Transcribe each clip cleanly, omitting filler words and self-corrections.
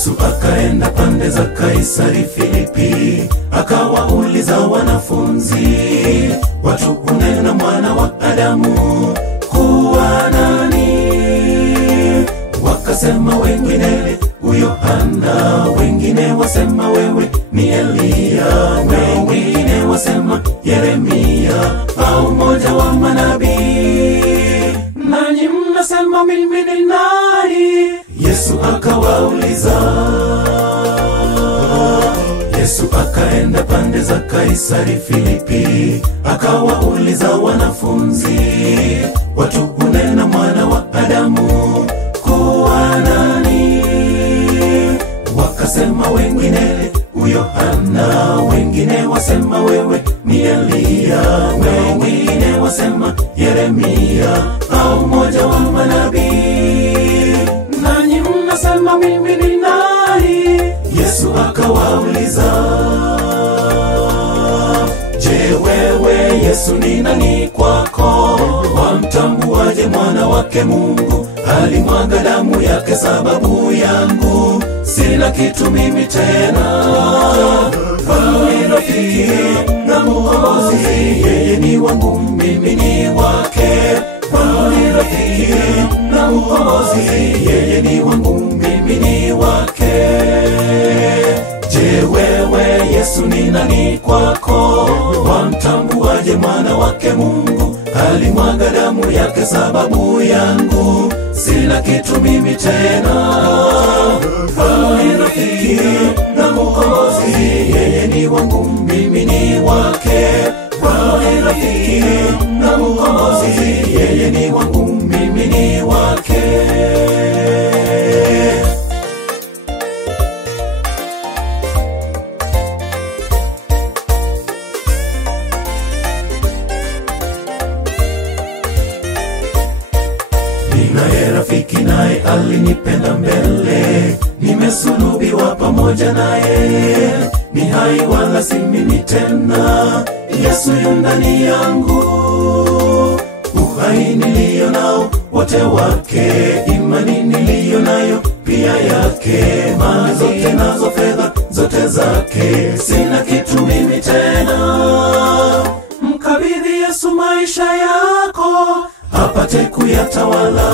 Yesu akaenda pande za Kaisari Filipi, akawauliza wanafunzi, watu hunena mwana wa Adamu kuwa nani? Wakasema wengine Yohana, wengine wasema wewe ni Elia, wengine wasema Yeremia au mmoja wa manabii. Nanyi mnasema mimi ni nani? Yesu akawauliza. Yesu akaenda pande za Kaisari Filipi, akawauliza wanafunzi, watu hunena mwana wa Adamu kuwa nani? Wakasema wengine Yohana, wengine wasema wewe ni Elia, wengine wasema Yeremia au mmoja wa manabii. Nanyi mnasema mimi ni nani? Yesu akawauliza. Je, wewe Yesu ni nani kwako? Wamtambuaje mwana wake Mungu? Alimwaga damu yake sababu yangu, sina kitu mimi tena. Ni rafiki na Mwokozi, yeye ni wangu mimi ni wake. Ni rafiki na Mwokozi, yeye ni wangu mimi ni wake. Je, wewe Yesu ni nani kwako? Wamtambuaje mwana wake Mungu? Alimwaga damu yake sababu yangu, sina kitu mimi tena. Ni rafiki na Mwokozi, yeye ni wangu mimi ni wake. Ni rafiki na Mwokozi, yeye ni wangu mimi ni wake. Ninaye rafiki naye alinipenda mbele, nimesulubiwa pamoja naye, ni hai wala si mimi tena, Yesu yu ndani yangu. Uhai nilio nao wote wake, imani nilio nayo pia yake, mali zote nazo fedha zote zake, sina kitu mimi tena. Mkabidhi Yesu maisha yako, apate kuyatawala.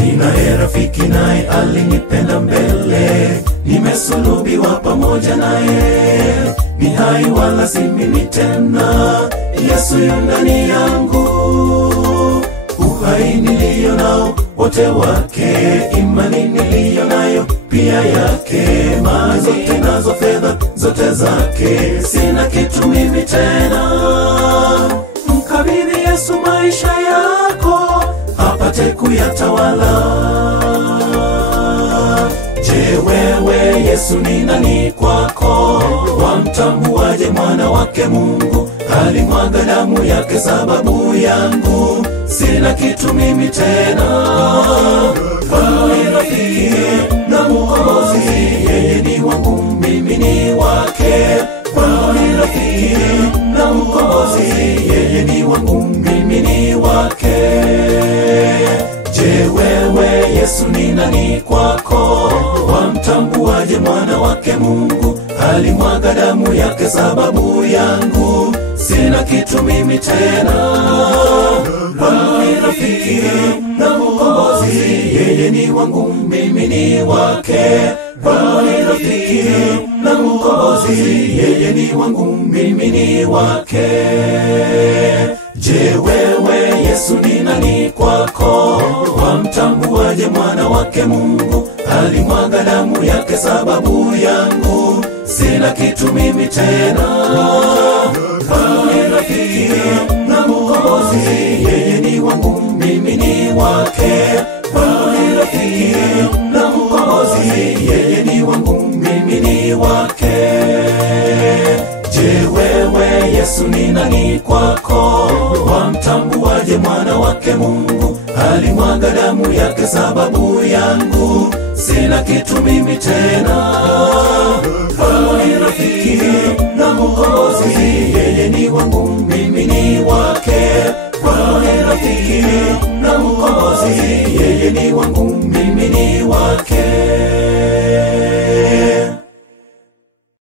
Ninaye rafiki naye alinipenda mbele, nimesulubiwa pamoja naye, ni hai wala si mimi tena, Yesu yu ndani yangu. Uhai nilio nao wote wake, imani nilio nayo pia yake, mali zote nazo fedha zote zake, sina kitu mimi tena. Mkabidhi Yesu maisha yako, apate kuyatawala. Je, wewe Yesu ni nani kwako? Wamtambuaje mwana wake Mungu? Alimwaga damu yake sababu yangu, sina kitu mimi tena. Ni rafiki na Mwokozi, yeye ni wangu mimi ni wake. Ni rafiki na Mwokozi, yeye ni wangu mimi ni wake. Je, wewe Yesu ni nani kwako? Wamtambuaje mwana wake Mungu? Alimwaga damu yake sababu yangu, sina kitu mimi tena. Ni rafiki na Mwokozi, yeye ni wangu mimi ni wake. Ni rafiki na Mwokozi, yeye ni wangu mimi ni wake. Je, wewe Yesu ni nani kwako? Wamtambuaje mwana wake Mungu? Alimwaga damu yake sababu yangu, sina kitu mimi tena. Ni rafiki na Mwokozi, yeye ni wangu mimi ni wake. Ni rafiki na Mwokozi, yeye ni wangu mimi ni wake. Je, wewe Yesu ni nani kwako? Wamtambuaje mwana wake Mungu? Alimwaga damu yake sababu yangu, sina kitu mimi tena. Ni rafiki na Mwokozi, yeye ni wangu mimi ni wake. Ni rafiki na Mwokozi, yeye ni wangu